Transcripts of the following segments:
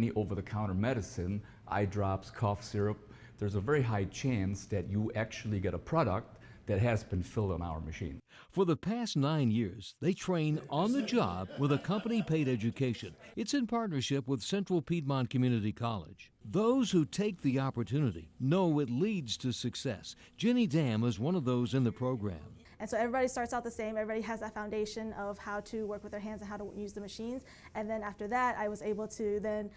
Any over-the-counter medicine, eye drops, cough syrup, there's a very high chance that you actually get a product that has been filled on our machine. For the past 9 years, they train on the job with a company-paid education. It's in partnership with Central Piedmont Community College. Those who take the opportunity know it leads to success. Jenny Dam is one of those in the program. And so everybody starts out the same. Everybody has that foundation of how to work with their hands and how to use the machines. And then after that, I was able to then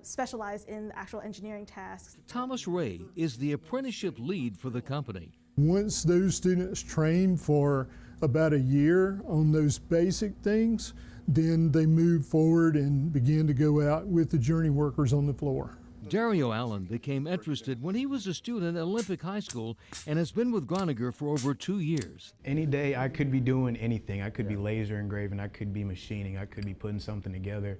specialize in actual engineering tasks. Thomas Ray is the apprenticeship lead for the company. Once those students train for about a year on those basic things, then they move forward and begin to go out with the journey workers on the floor. Dario Allen became interested when he was a student at Olympic High School and has been with Groninger for over 2 years. Any day I could be doing anything. I could be laser engraving, I could be machining, I could be putting something together,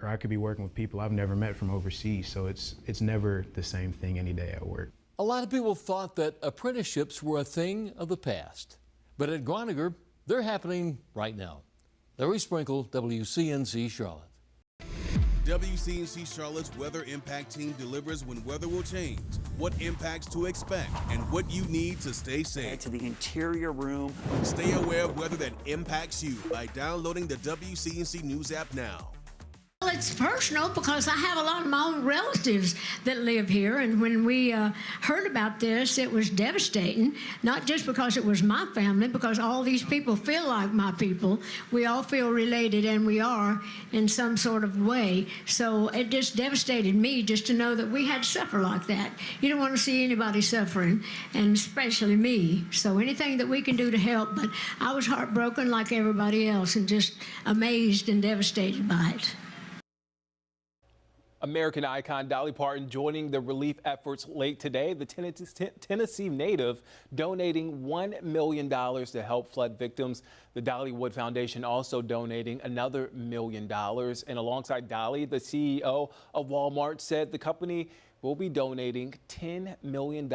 or I could be working with people I've never met from overseas. So it's never the same thing any day at work. A lot of people thought that apprenticeships were a thing of the past, but at Groninger, they're happening right now. Larry Sprinkle, WCNC Charlotte. WCNC Charlotte's Weather Impact Team delivers when weather will change, what impacts to expect, and what you need to stay safe. Head to the interior room. Stay aware of weather that impacts you by downloading the WCNC News app now. Well, it's personal because I have a lot of my own relatives that live here, and when we heard about this, it was devastating, not just because it was my family, because all these people feel like my people. We all feel related, and we are in some sort of way. So it just devastated me just to know that we had to suffer like that. You don't want to see anybody suffering, and especially me. So anything that we can do to help, but I was heartbroken like everybody else and just amazed and devastated by it. American icon Dolly Parton joining the relief efforts late today. The Tennessee native donating $1 million to help flood victims. The Dollywood Foundation also donating another $1 million. And alongside Dolly, the CEO of Walmart said the company will be donating $10 million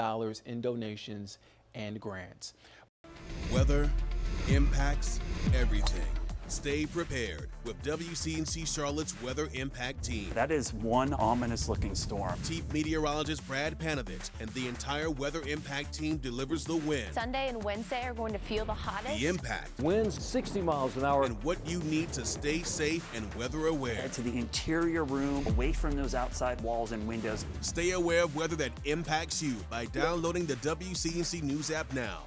in donations and grants. Weather impacts everything. Stay prepared with WCNC Charlotte's Weather Impact Team. That is one ominous looking storm. Chief Meteorologist Brad Panovich and the entire Weather Impact Team delivers the wind. Sunday and Wednesday are going to feel the hottest. The impact. Winds 60 miles an hour. And what you need to stay safe and weather aware. Head to the interior room, away from those outside walls and windows. Stay aware of weather that impacts you by downloading the WCNC News app now.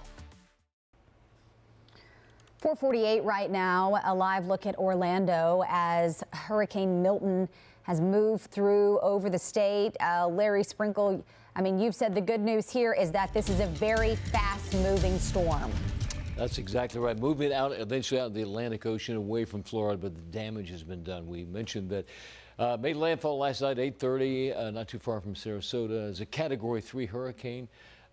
4:48 right now, a live look at Orlando as Hurricane Milton has moved through over the state. Larry Sprinkle, I mean, you've said the good news here is that this is a very fast-moving storm. That's exactly right. Moving out, eventually out of the Atlantic Ocean away from Florida, but the damage has been done. We mentioned that made landfall last night, 8:30, not too far from Sarasota, as a Category 3 hurricane.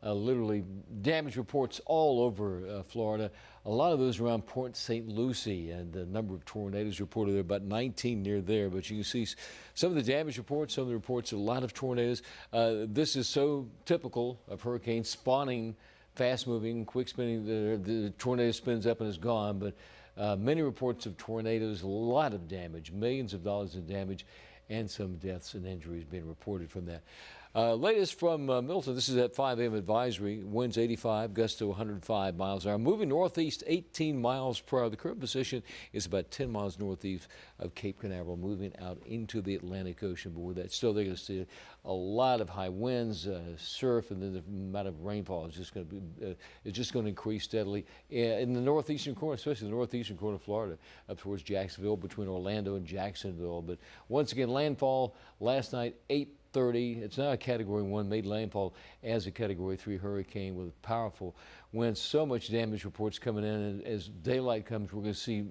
Literally damage reports all over Florida. A lot of those around Port St. Lucie, and the number of tornadoes reported there, about 19 near there. But you can see some of the damage reports, some of the reports, a lot of tornadoes. This is so typical of hurricanes spawning, fast-moving, quick-spinning. The tornado spins up and is gone. But many reports of tornadoes, a lot of damage, millions of dollars in damage, and some deaths and injuries being reported from that. Latest from Milton, this is at 5 a.m. advisory, winds 85, gusts to 105 miles an hour, moving northeast 18 miles per hour. The current position is about 10 miles northeast of Cape Canaveral, moving out into the Atlantic Ocean. But with that, still they're going to see a lot of high winds, surf, and then the amount of rainfall is just going to be, it's just going to increase steadily in the northeastern corner, especially the northeastern corner of Florida, up towards Jacksonville, between Orlando and Jacksonville. But once again, landfall last night, 8:30. It's not a Category 1, made landfall as a Category 3 hurricane with powerful winds. So much damage reports coming in, and as daylight comes, we're going to see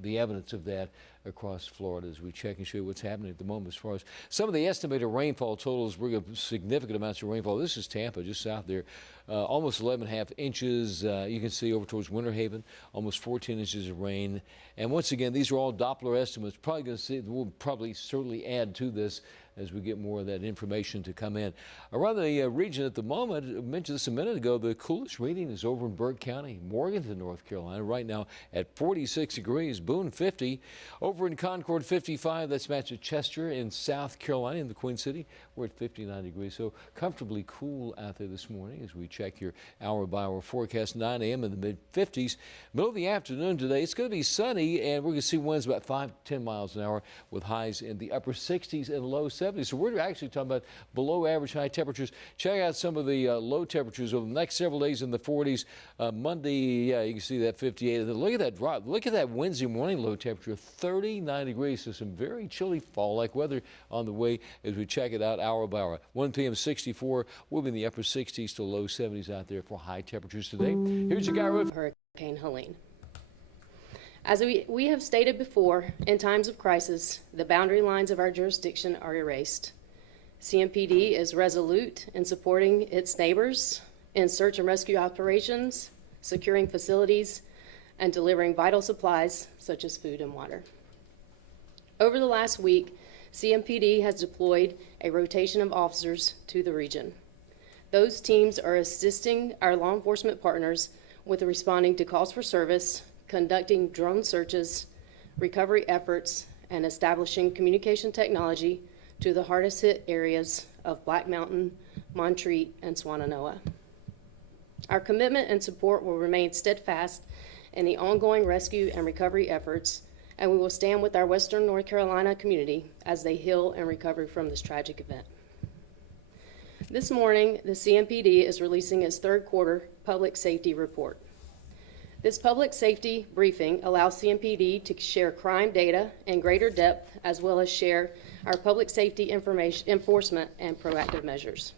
the evidence of that across Florida as we check and show you what's happening at the moment as far as some of the estimated rainfall totals. We're going to have significant amounts of rainfall. This is Tampa, just south there, almost 11.5 inches. You can see over towards Winter Haven, almost 14 inches of rain. And once again, these are all Doppler estimates. Probably going to see, we'll probably certainly add to this as we get more of that information to come in. Around the region at the moment, I mentioned this a minute ago, the coolest reading is over in Burke County, Morganton, North Carolina, right now at 46 degrees, Boone 50. Over in Concord, 55. That's matched at Chester in South Carolina in the Queen City. We're at 59 degrees, so comfortably cool out there this morning as we check your hour-by-hour forecast. 9 a.m. in the mid-50s. Middle of the afternoon today, it's going to be sunny, and we're going to see winds about 5 to 10 miles an hour with highs in the upper 60s and low 70s. So we're actually talking about below average high temperatures. Check out some of the low temperatures over the next several days in the 40s. Monday, yeah, you can see that 58. And then look at that drop. Look at that Wednesday morning low temperature, 39 degrees. So some very chilly fall-like weather on the way as we check it out hour by hour. 1 p.m. 64. We'll be in the upper 60s to low 70s out there for high temperatures today. Here's your guy with Hurricane Helene. As we have stated before, in times of crisis, the boundary lines of our jurisdiction are erased. CMPD is resolute in supporting its neighbors in search and rescue operations, securing facilities, and delivering vital supplies such as food and water. Over the last week, CMPD has deployed a rotation of officers to the region. Those teams are assisting our law enforcement partners with responding to calls for service, conducting drone searches, recovery efforts, and establishing communication technology to the hardest hit areas of Black Mountain, Montreat, and Swannanoa. Our commitment and support will remain steadfast in the ongoing rescue and recovery efforts, and we will stand with our Western North Carolina community as they heal and recover from this tragic event. This morning, the CMPD is releasing its third quarter public safety report. This public safety briefing allows CMPD to share crime data in greater depth, as well as share our public safety information, enforcement, and proactive measures.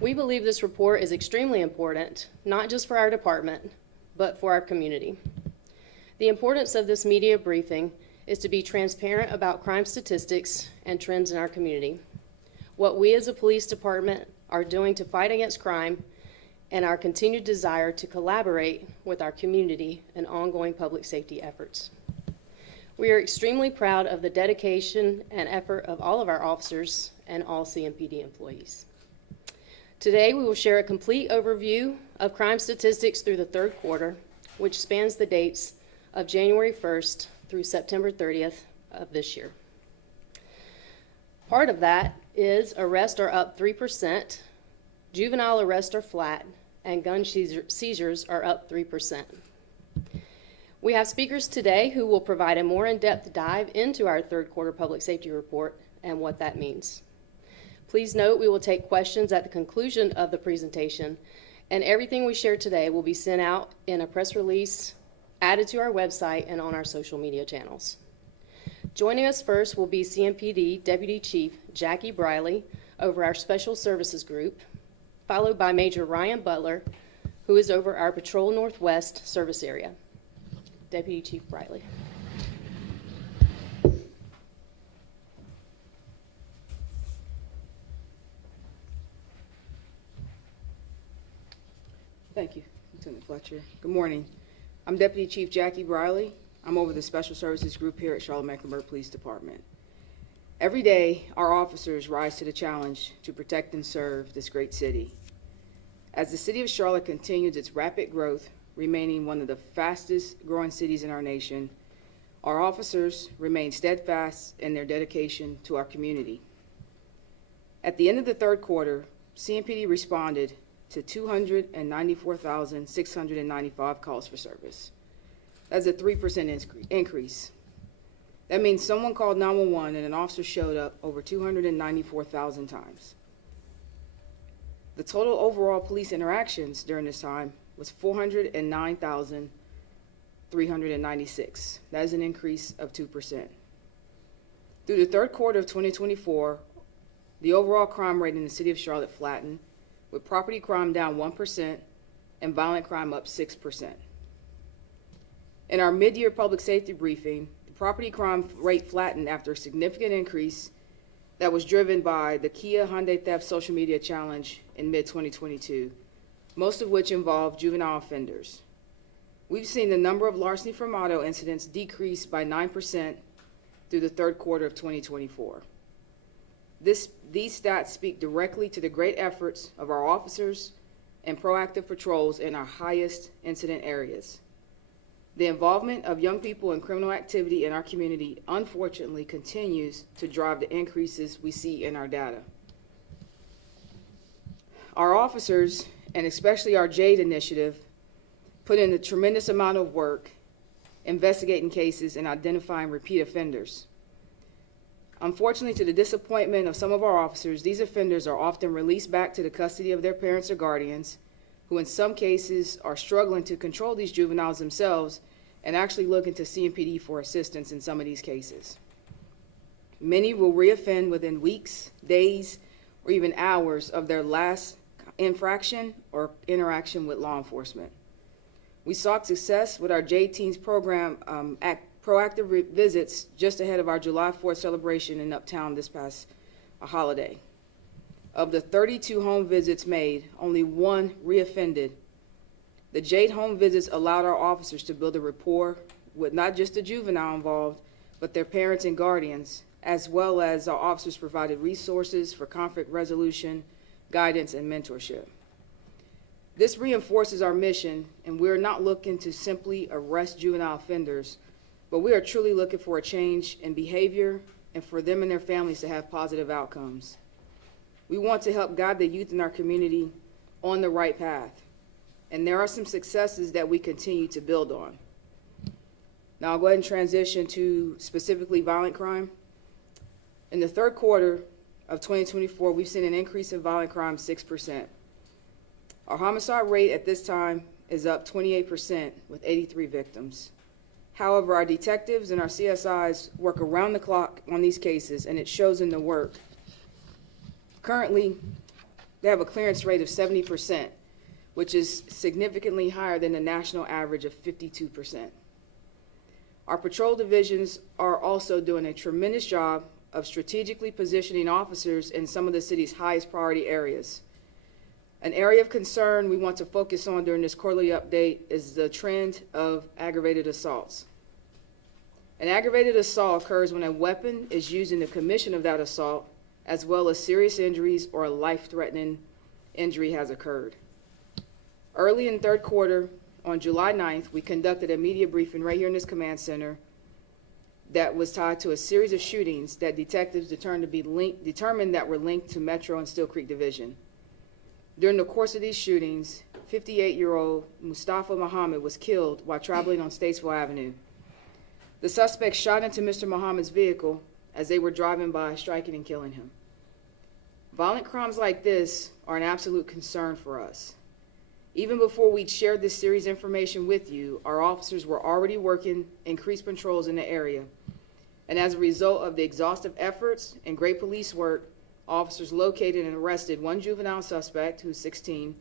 We believe this report is extremely important, not just for our department, but for our community. The importance of this media briefing is to be transparent about crime statistics and trends in our community, what we as a police department are doing to fight against crime, and our continued desire to collaborate with our community in ongoing public safety efforts. We are extremely proud of the dedication and effort of all of our officers and all CMPD employees. Today, we will share a complete overview of crime statistics through the third quarter, which spans the dates of January 1st through September 30th of this year. Part of that is arrests are up 3%, juvenile arrests are flat, and gun seizures are up 3%. We have speakers today who will provide a more in-depth dive into our third quarter public safety report and what that means. Please note we will take questions at the conclusion of the presentation, and everything we share today will be sent out in a press release, added to our website, and on our social media channels. Joining us first will be CMPD Deputy Chief Jackie Briley over our Special Services Group, followed by Major Ryan Butler, who is over our Patrol Northwest service area. Deputy Chief Briley. Thank you, Lieutenant Fletcher. Good morning. I'm Deputy Chief Jackie Briley. I'm over the Special Services Group here at Charlotte-Mecklenburg Police Department. Every day, our officers rise to the challenge to protect and serve this great city. As the city of Charlotte continues its rapid growth, remaining one of the fastest growing cities in our nation, our officers remain steadfast in their dedication to our community. At the end of the third quarter, CMPD responded to 294,695 calls for service. That's a 3% increase. That means someone called 911 and an officer showed up over 294,000 times. The total overall police interactions during this time was 409,396. That is an increase of 2%. Through the third quarter of 2024, the overall crime rate in the city of Charlotte flattened, with property crime down 1% and violent crime up 6%. In our mid-year public safety briefing, the property crime rate flattened after a significant increase that was driven by the Kia Hyundai Theft Social Media Challenge in mid-2022, most of which involved juvenile offenders. We've seen the number of larceny from auto incidents decrease by 9% through the third quarter of 2024. These stats speak directly to the great efforts of our officers and proactive patrols in our highest incident areas. The involvement of young people in criminal activity in our community unfortunately continues to drive the increases we see in our data. Our officers, and especially our JADE initiative, put in a tremendous amount of work investigating cases and identifying repeat offenders. Unfortunately, to the disappointment of some of our officers, these offenders are often released back to the custody of their parents or guardians, who in some cases are struggling to control these juveniles themselves and actually looking to CMPD for assistance in some of these cases. Many will reoffend within weeks, days, or even hours of their last infraction or interaction with law enforcement. We saw success with our JADE Teens program proactive visits just ahead of our July 4th celebration in Uptown this past holiday. Of the 32 home visits made, only 1 reoffended. The JADE home visits allowed our officers to build a rapport with not just the juvenile involved, but their parents and guardians, as well as our officers provided resources for conflict resolution, guidance, and mentorship. This reinforces our mission, and we're not looking to simply arrest juvenile offenders, but we are truly looking for a change in behavior and for them and their families to have positive outcomes. We want to help guide the youth in our community on the right path, and there are some successes that we continue to build on. Now I'll go ahead and transition to specifically violent crime. In the third quarter of 2024, we've seen an increase in violent crime 6%. Our homicide rate at this time is up 28% with 83 victims. However, our detectives and our CSIs work around the clock on these cases, and it shows in the work. Currently, they have a clearance rate of 70%, which is significantly higher than the national average of 52%. Our patrol divisions are also doing a tremendous job of strategically positioning officers in some of the city's highest priority areas. An area of concern we want to focus on during this quarterly update is the trend of aggravated assaults. An aggravated assault occurs when a weapon is used in the commission of that assault, as well as serious injuries or a life-threatening injury has occurred. Early in the third quarter, on July 9th, we conducted a media briefing right here in this command center that was tied to a series of shootings that detectives determined that were linked to Metro and Steel Creek Division. During the course of these shootings, 58-year-old Mustafa Muhammad was killed while traveling on Statesville Avenue. The suspect shot into Mr. Muhammad's vehicle as they were driving by, striking and killing him. Violent crimes like this are an absolute concern for us. Even before we shared this series information with you, our officers were already working increased patrols in the area. And as a result of the exhaustive efforts and great police work, officers located and arrested 1 juvenile suspect who's 16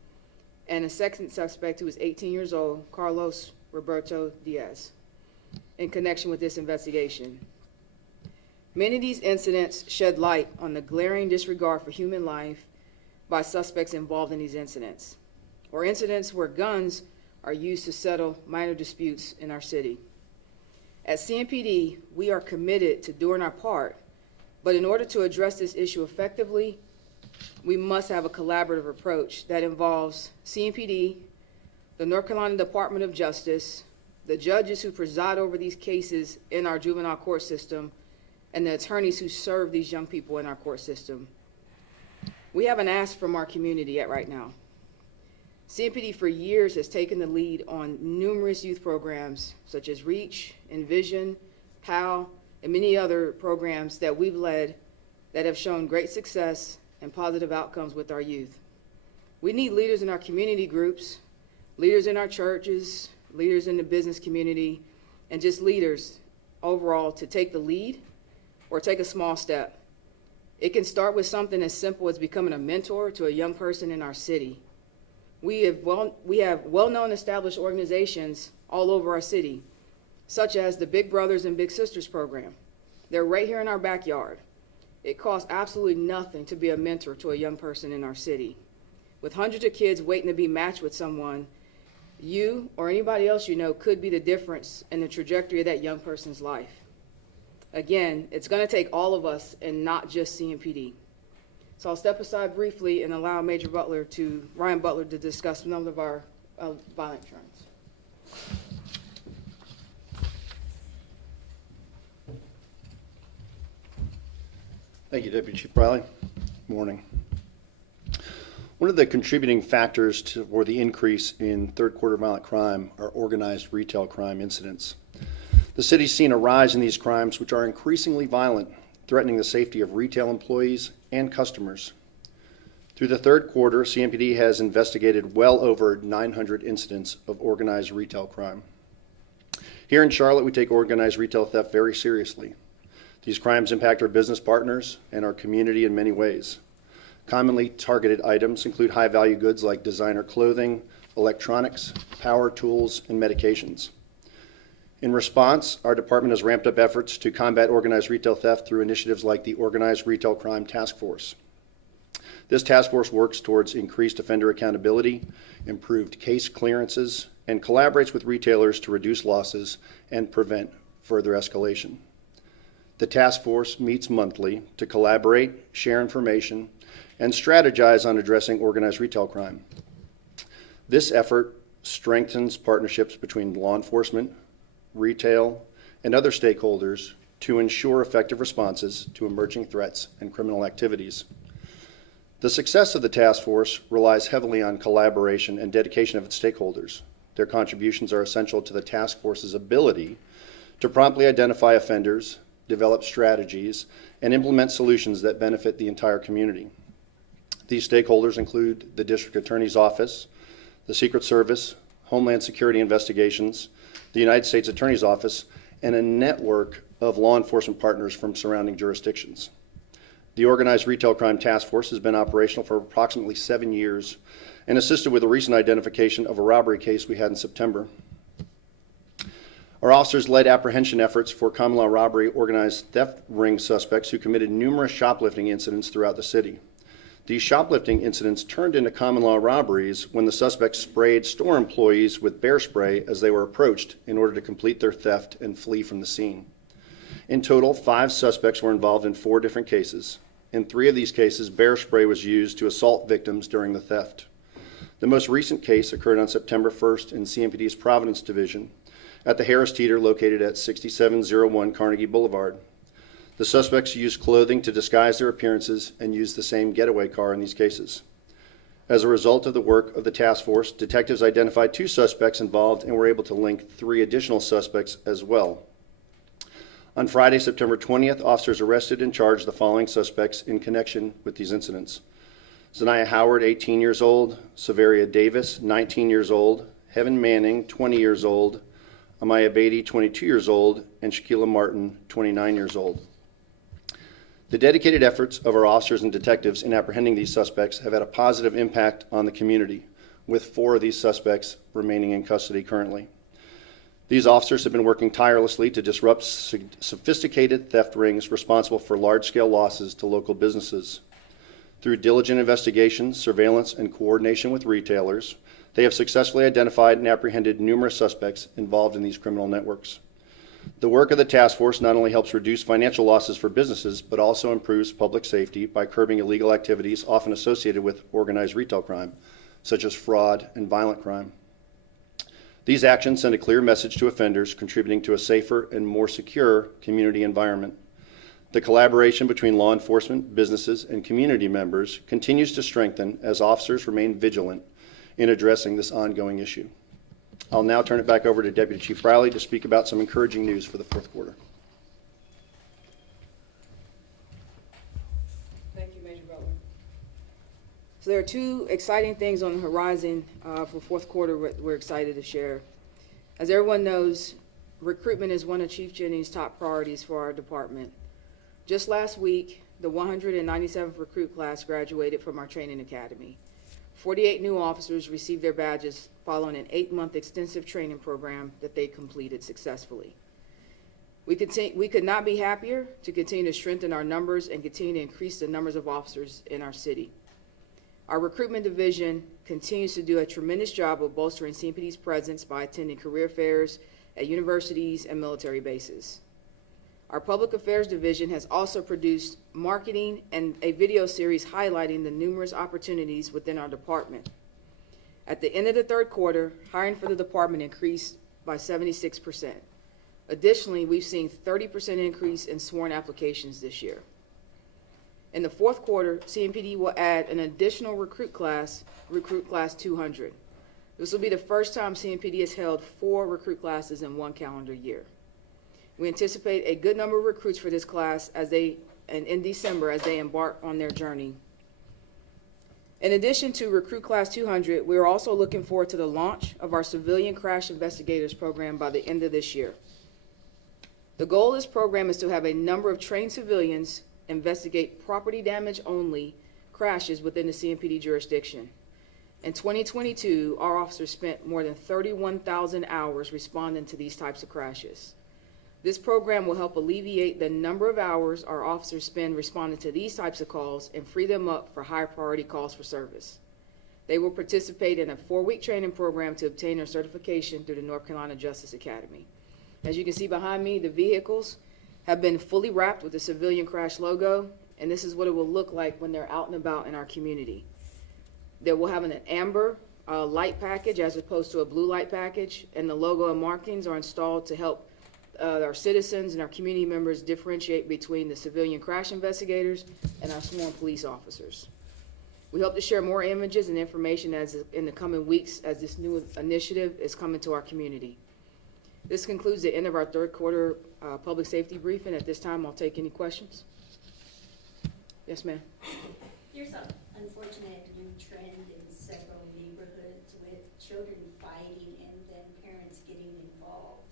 and a second suspect who was 18 years old, Carlos Roberto Diaz, in connection with this investigation. Many of these incidents shed light on the glaring disregard for human life by suspects involved in these incidents, or incidents where guns are used to settle minor disputes in our city. At CMPD, we are committed to doing our part, but in order to address this issue effectively, we must have a collaborative approach that involves CMPD, the North Carolina Department of Justice, the judges who preside over these cases in our juvenile court system, and the attorneys who serve these young people in our court system. We have an ask from our community right now. CMPD for years has taken the lead on numerous youth programs such as REACH, Envision, PAL, and many other programs that we've led that have shown great success and positive outcomes with our youth. We need leaders in our community groups, leaders in our churches, leaders in the business community, and just leaders overall to take the lead or take a small step. It can start with something as simple as becoming a mentor to a young person in our city. We have well-known established organizations all over our city, such as the Big Brothers and Big Sisters program. They're right here in our backyard. It costs absolutely nothing to be a mentor to a young person in our city. With hundreds of kids waiting to be matched with someone, you or anybody else you know could be the difference in the trajectory of that young person's life. Again, it's going to take all of us and not just CMPD. So I'll step aside briefly and allow Ryan Butler to discuss some of our violent trends. Thank you, Deputy Chief Riley. Morning. One of the contributing factors for the increase in third quarter violent crime are organized retail crime incidents. The city's seen a rise in these crimes, which are increasingly violent, threatening the safety of retail employees and customers. Through the third quarter, CMPD has investigated well over 900 incidents of organized retail crime. Here in Charlotte, we take organized retail theft very seriously. These crimes impact our business partners and our community in many ways. Commonly targeted items include high-value goods like designer clothing, electronics, power tools, and medications. In response, our department has ramped up efforts to combat organized retail theft through initiatives like the Organized Retail Crime Task Force. This task force works towards increased offender accountability, improved case clearances, and collaborates with retailers to reduce losses and prevent further escalation. The task force meets monthly to collaborate, share information, and strategize on addressing organized retail crime. This effort strengthens partnerships between law enforcement, retail, and other stakeholders to ensure effective responses to emerging threats and criminal activities. The success of the task force relies heavily on collaboration and dedication of its stakeholders. Their contributions are essential to the task force's ability to promptly identify offenders, develop strategies, and implement solutions that benefit the entire community. These stakeholders include the District Attorney's Office, the Secret Service, Homeland Security Investigations, the United States Attorney's Office, and a network of law enforcement partners from surrounding jurisdictions. The Organized Retail Crime Task Force has been operational for approximately 7 years and assisted with the recent identification of a robbery case we had in September. Our officers led apprehension efforts for common law robbery organized theft ring suspects who committed numerous shoplifting incidents throughout the city. These shoplifting incidents turned into common law robberies when the suspects sprayed store employees with bear spray as they were approached in order to complete their theft and flee from the scene. In total, 5 suspects were involved in 4 different cases. In 3 of these cases, bear spray was used to assault victims during the theft. The most recent case occurred on September 1st in CMPD's Providence Division at the Harris Teeter located at 6701 Carnegie Boulevard. The suspects used clothing to disguise their appearances and used the same getaway car in these cases. As a result of the work of the task force, detectives identified 2 suspects involved and were able to link 3 additional suspects as well. On Friday, September 20th, officers arrested and charged the following suspects in connection with these incidents. Zaniyah Howard, 18 years old, Severia Davis, 19 years old, Heaven Manning, 20 years old, Amaya Beatty, 22 years old, and Shaquila Martin, 29 years old. The dedicated efforts of our officers and detectives in apprehending these suspects have had a positive impact on the community, with 4 of these suspects remaining in custody currently. These officers have been working tirelessly to disrupt sophisticated theft rings responsible for large-scale losses to local businesses. Through diligent investigations, surveillance, and coordination with retailers, they have successfully identified and apprehended numerous suspects involved in these criminal networks. The work of the task force not only helps reduce financial losses for businesses, but also improves public safety by curbing illegal activities often associated with organized retail crime, such as fraud and violent crime. These actions send a clear message to offenders, contributing to a safer and more secure community environment. The collaboration between law enforcement, businesses, and community members continues to strengthen as officers remain vigilant in addressing this ongoing issue. I'll now turn it back over to Deputy Chief Riley to speak about some encouraging news for the 4th quarter. Thank you, Major Butler. So there are 2 exciting things on the horizon for 4th quarter we're excited to share. As everyone knows, recruitment is one of Chief Jennings' top priorities for our department. Just last week, the 197th recruit class graduated from our training academy. 48 new officers received their badges following an 8-month extensive training program that they completed successfully. We could not be happier to continue to strengthen our numbers and continue to increase the numbers of officers in our city. Our recruitment division continues to do a tremendous job of bolstering CMPD's presence by attending career fairs at universities and military bases. Our Public Affairs Division has also produced marketing and a video series highlighting the numerous opportunities within our department. At the end of the 3rd quarter, hiring for the department increased by 76%. Additionally, we've seen 30% increase in sworn applications this year. In the fourth quarter, CMPD will add an additional recruit class 200. This will be the first time CMPD has held 4 recruit classes in one calendar year. We anticipate a good number of recruits for this class in December as they embark on their journey. In addition to Recruit Class 200, we are also looking forward to the launch of our Civilian Crash Investigators program by the end of this year. The goal of this program is to have a number of trained civilians investigate property damage only crashes within the CMPD jurisdiction. In 2022, our officers spent more than 31,000 hours responding to these types of crashes. This program will help alleviate the number of hours our officers spend responding to these types of calls and free them up for higher priority calls for service. They will participate in a 4-week training program to obtain their certification through the North Carolina Justice Academy. As you can see behind me, the vehicles have been fully wrapped with the Civilian Crash logo, and this is what it will look like when they're out and about in our community. They will have an amber light package as opposed to a blue light package, and the logo and markings are installed to help our citizens and our community members differentiate between the civilian crash investigators and our sworn police officers. We hope to share more images and information in the coming weeks as this new initiative is coming to our community. This concludes the end of our third quarter public safety briefing. At this time, I'll take any questions. Yes, ma'am. There's an unfortunate new trend in several neighborhoods with children fighting and then parents getting involved.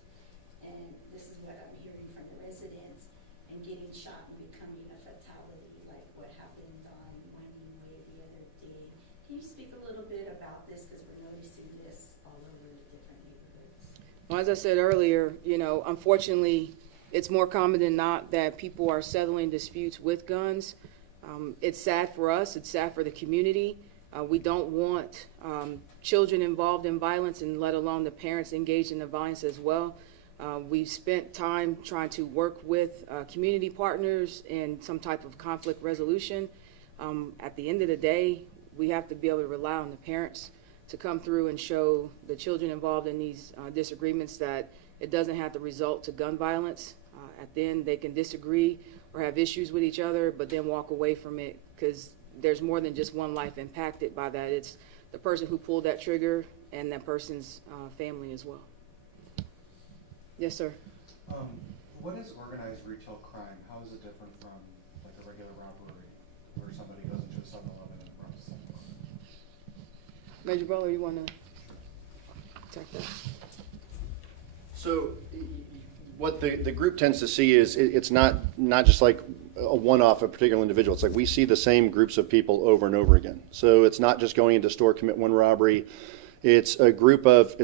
And this is what I'm hearing from the residents, and getting shot and becoming a fatality, like what happened on Winding Way the other day. Can you speak a little bit about this, because we're noticing this all over the different neighborhoods? Well, as I said earlier, unfortunately, it's more common than not that people are settling disputes with guns. It's sad for us. It's sad for the community. We don't want children involved in violence, and let alone the parents engaged in the violence as well. We've spent time trying to work with community partners in some type of conflict resolution. At the end of the day, we have to be able to rely on the parents to come through and show the children involved in these disagreements that it doesn't have to result to gun violence. At the end, they can disagree or have issues with each other, but then walk away from it, because there's more than just one life impacted by that. It's the person who pulled that trigger and that person's family as well. Yes, sir. What is organized retail crime? How is it different from like a regular robbery where somebody goes into a 7-Eleven and robs someone? Major Butler, you want to take that? So what the group tends to see is it's not just like a one-off, a particular individual. It's like we see the same groups of people over and over again. So it's not just going into a store, commit one robbery. It's a group of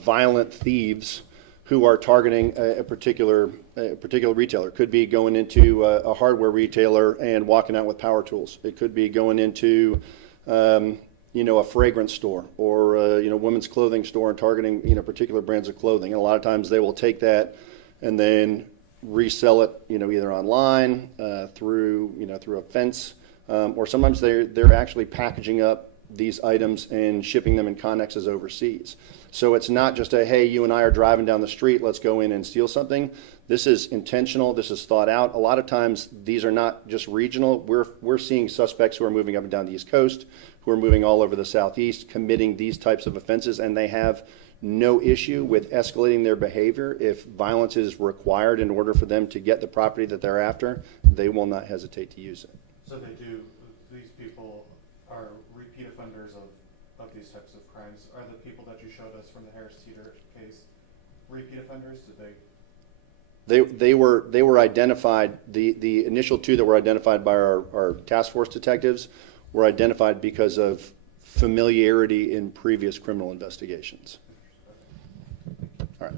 violent thieves who are targeting a particular retailer. It could be going into a hardware retailer and walking out with power tools. It could be going into a fragrance store or a women's clothing store and targeting particular brands of clothing. And a lot of times they will take that and then resell it either online through a fence, or sometimes they're actually packaging up these items and shipping them in connexes overseas. So it's not just a, hey, you and I are driving down the street, let's go in and steal something. This is intentional, this is thought out. A lot of times these are not just regional. We're seeing suspects who are moving up and down the East Coast, who are moving all over the Southeast, committing these types of offenses, and they have no issue with escalating their behavior. If violence is required in order for them to get the property that they're after, they will not hesitate to use it. So these people are repeat offenders of these types of crimes. Are the people that you showed us from the Harris Teeter case repeat offenders? They were identified, the initial 2 that were identified by our task force detectives were identified because of familiarity in previous criminal investigations. All right.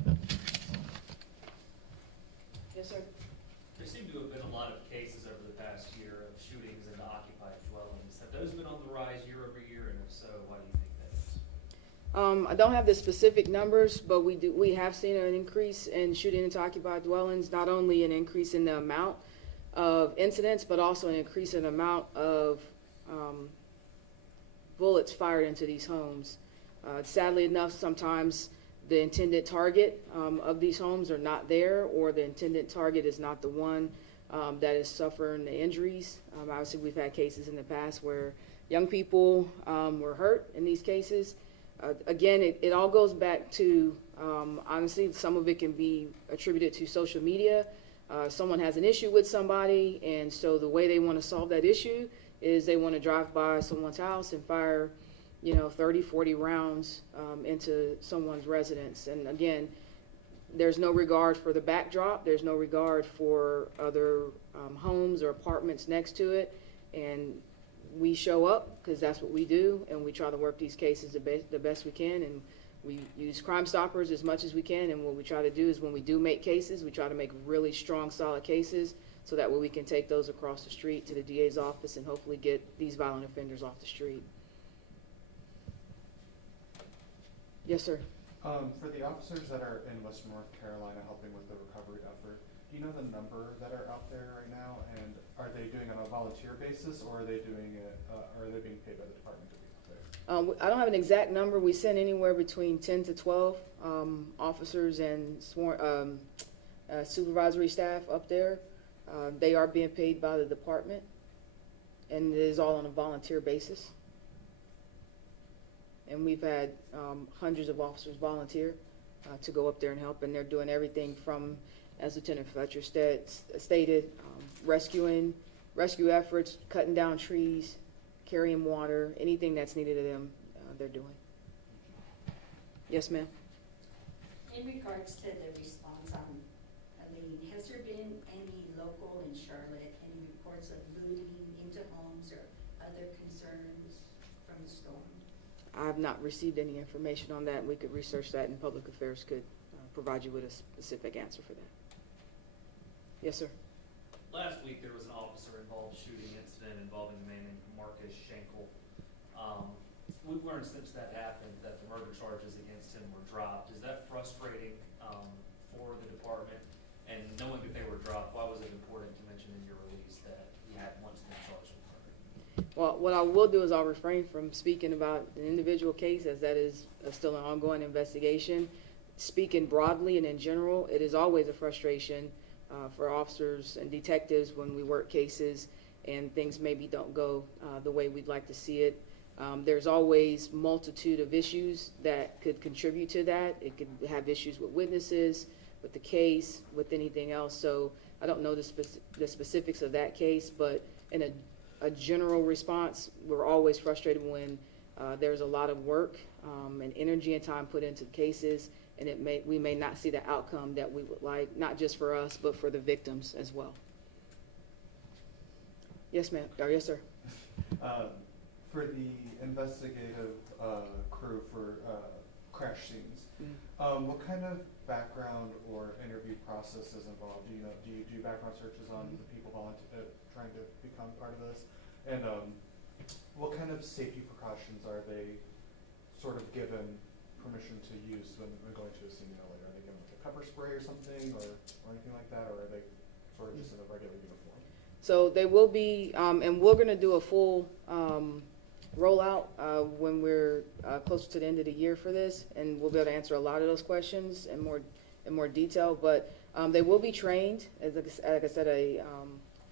Yes, sir. There seem to have been a lot of cases over the past year of shootings in the occupied dwellings. Have those been on the rise year over year, and if so, why do you think that is? I don't have the specific numbers, but we have seen an increase in shooting into occupied dwellings, not only an increase in the amount of incidents, but also an increase in the amount of bullets fired into these homes. Sadly enough, sometimes the intended target of these homes are not there, or the intended target is not the one that is suffering the injuries. Obviously, we've had cases in the past where young people were hurt in these cases. Again, it all goes back to, honestly, some of it can be attributed to social media. Someone has an issue with somebody, and so the way they want to solve that issue is they want to drive by someone's house and fire, 30, 40 rounds into someone's residence. And again, there's no regard for the backdrop. There's no regard for other homes or apartments next to it. And we show up because that's what we do, and we try to work these cases the best we can. And we use Crime Stoppers as much as we can. And what we try to do is when we do make cases, we try to make really strong, solid cases so that way we can take those across the street to the DA's office and hopefully get these violent offenders off the street. Yes, sir. For the officers that are in Western North Carolina helping with the recovery effort, do you know the number that are out there right now, and are they doing it on a volunteer basis, or are they doing it, or are they being paid by the department to be out there? I don't have an exact number. We send anywhere between 10 to 12 officers and supervisory staff up there. They are being paid by the department, and it is all on a volunteer basis. And we've had hundreds of officers volunteer to go up there and help, and they're doing everything from, as Lieutenant Fletcher stated, rescue efforts, cutting down trees, carrying water, anything that's needed of them, they're doing. Yes, ma'am. In regards to the response on Eileen, has there been any local in Charlotte, any reports of looting into homes or other concerns from the storm? I have not received any information on that. We could research that, and Public Affairs could provide you with a specific answer for that. Yes, sir. Last week there was an officer-involved shooting incident involving a man named Marcus Schenkel. We've learned since that happened that the murder charges against him were dropped. Is that frustrating for the department? And knowing that they were dropped, why was it important to mention in your release that he had once been charged with murder? Well, what I will do is I'll refrain from speaking about an individual case, as that is still an ongoing investigation. Speaking broadly and in general, it is always a frustration for officers and detectives when we work cases and things maybe don't go the way we'd like to see it. There's always multitude of issues that could contribute to that. It could have issues with witnesses, with the case, with anything else. So I don't know the specifics of that case, but in a general response, we're always frustrated when there's a lot of work and energy and time put into cases, and we may not see the outcome that we would like, not just for us, but for the victims as well. Yes, ma'am. Or yes, sir. For the investigative crew for crash scenes, what kind of background or interview process is involved? Do you do background searches on the people trying to become part of this? And what kind of safety precautions are they sort of given permission to use when going to a scene? Are they given like a pepper spray or something, or anything like that, or are they sort of just in a regular uniform? So they will be, and we're going to do a full rollout when we're closer to the end of the year for this, and we'll be able to answer a lot of those questions in more detail. But they will be trained, as like I said, a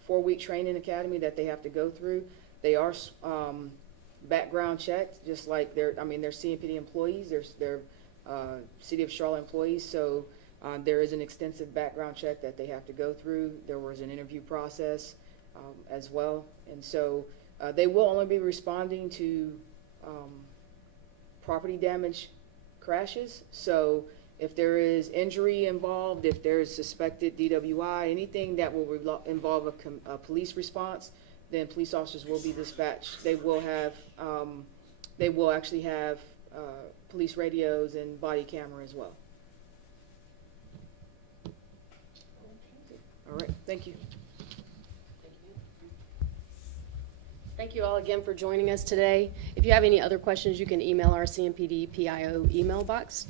4-week training academy that they have to go through. They are background checked, just like they're CMPD employees. They're City of Charlotte employees, so there is an extensive background check that they have to go through. There was an interview process as well, and so they will only be responding to property damage crashes. So if there is injury involved, if there is suspected DWI, anything that will involve a police response, then police officers will be dispatched. They will actually have police radios and body camera as well. All right, thank you. Thank you all again for joining us today. If you have any other questions, you can email our CMPD PIO email box.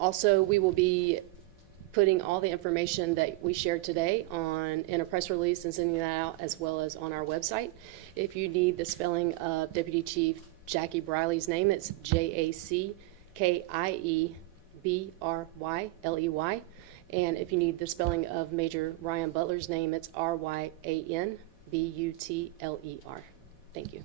Also, we will be putting all the information that we shared today in a press release and sending that out, as well as on our website. If you need the spelling of Deputy Chief Jackie Briley's name, it's JACKIEBRYLEY. And if you need the spelling of Major Ryan Butler's name, it's RyanButler. Thank you.